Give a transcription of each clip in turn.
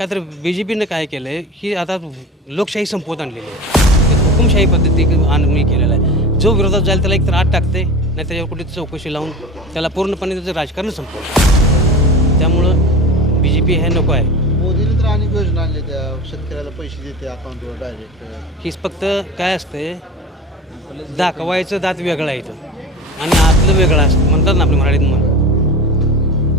काय तर B J पीनं काय केलं आहे ही आता लोकशाही संपवत आणलेली आहे. हुकुमशाही पद्धती आण मी केलेला आहे. जो विरोधात जाईल त्याला एक तर आत टाकते नाही त्याच्यावर कुठे चौकशी लावून त्याला पूर्णपणे त्याचं राजकारण संपवतं. त्यामुळं बी जे पी हे नको आहे. मोदीने तर अनेक योजना आणल्या त्या शेतकऱ्याला पैसे देते अकाउंटवर डायरेक्ट हीच फक्त काय असते दाखवायचं दात वेगळं आहे इथं. आणि आतलं वेगळं असतं. म्हणतात ना आपल्या मराठीत म्हण.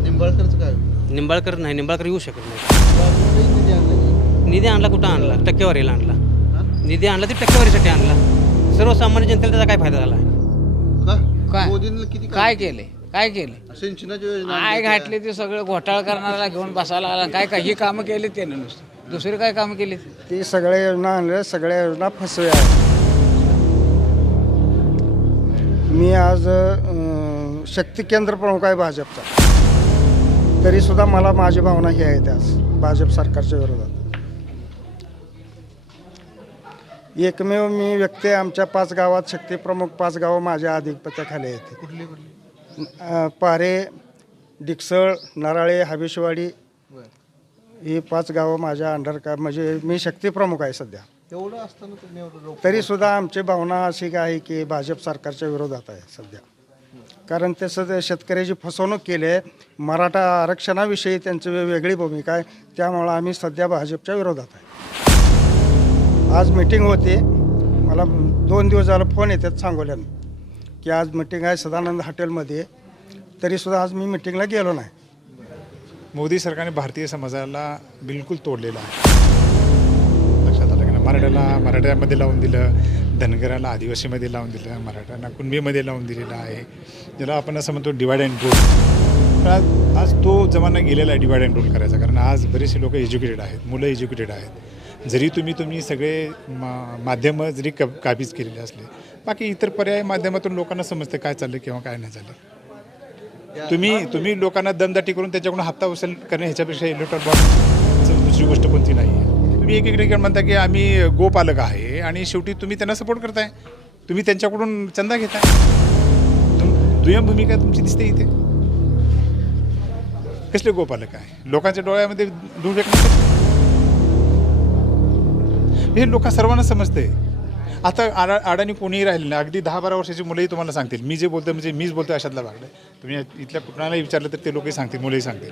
निंबाळकरचं काय? निंबाळकर नाही निंबाळकर येऊ शकत नाही. निधी आणला की? निधी आणला कुठं आणला? टक्केवारीला आणला? निधी आणला ते टक्केवारीसाठी आणला. सर्वसामान्य जनतेला त्याचा काय फायदा झाला? का? काय? मोदींनी किती काय केले? काय केले? सिंचनाची योजना काय घातले ते सगळं? घोटाळा करणाऱ्याला घेऊन बसायला आला. काय काय ही कामं केली त्याने नुसतं? दुसरी काय कामं केली? ती सगळ्या योजना आणल्या सगळ्या योजना फसव्या. आहेत मी आज शक्ती केंद्र प्रमुख आहे भाजपचा. तरीसुद्धा मला माझी भावना ही आहे आज भाजप सरकारच्या विरोधात. एकमेव मी व्यक्ती आमच्या पाच गावात शक्ती प्रमुख पाच गावं माझ्या आधिपत्याखाली येते कुठली कुठली? अं, पारे डिकसळ नराळे हबेशवाडी ही पाच गावं माझ्या अंडर का म्हणजे मी शक्ती प्रमुख आहे सध्या. एवढं असताना तरी सुद्धा आमची भावना अशी काय आहे की भाजप सरकारच्या विरोधात आहे सध्या. कारण तसं ते शेतकऱ्याची फसवणूक केली आहे मराठा आरक्षणाविषयी त्यांची वे- वेगळी भूमिका आहे. त्यामुळं आम्ही सध्या भाजपच्या विरोधात आहे. आज मिटिंग होती. मला दोन दिवस झालं फोन येतात सांगोल्यानं. की आज मिटिंग आहे सदानंद हॉटेलमध्ये. तरीसुद्धा आज मी मिटिंगला गेलो नाही. मोदी सरकारने भारतीय समाजाला बिलकुल तोडलेलं आहे. लक्षात आलं की नाही? मराठ्याला मराठ्यामध्ये लावून दिलं. धनगराला आदिवासीमध्ये लावून दिलं मराठ्यांना कुणबीमध्ये लावून दिलेलं आहे. ज्याला आपण असं म्हणतो डिवाइड अँड रूल आज आज तो जमाना गेलेला आहे डिवाइड अँड रूल करायचा. कारण आज बरेचसे लोक एज्युकेटेड आहेत मुलं एज्युकेटेड आहेत. जरी तुम्ही तुम्ही सगळे मा माध्यमं जरी क काबीज केलेले असले बाकी इतर पर्याय माध्यमातून लोकांना समजतं काय चाललं किंवा काय नाही चाललं तुम्ही तुम्ही लोकांना दमदाटी करून त्याच्याकडून हप्ता वसूल करणे ह्याच्यापेक्षा इलेक्ट्रॉल बॉन्ड दुसरी गोष्ट कोणती नाही आहे तुम्ही एक ठिकाणी म्हणता की आम्ही गोपालक आहे आणि शेवटी तुम्ही त्यांना सपोर्ट करताय. तुम्ही त्यांच्याकडून चंदा घेताय. तुम दुय्यम भूमिका तुमची दिसते इथे. कसले गोपालक आहे? लोकांच्या डोळ्यामध्ये धूळ हे लोक सर्वांना समजते आता आडा अडाणी कोणीही राहिले नाही. अगदी दहा बारा वर्षाची मुलंही तुम्हाला सांगतील. मी जे बोलतो म्हणजे मीच बोलतो अशातला भागलं तुम्ही इथल्या कुणालाही विचारलं तर ते लोकही सांगतील मुलंही सांगतील.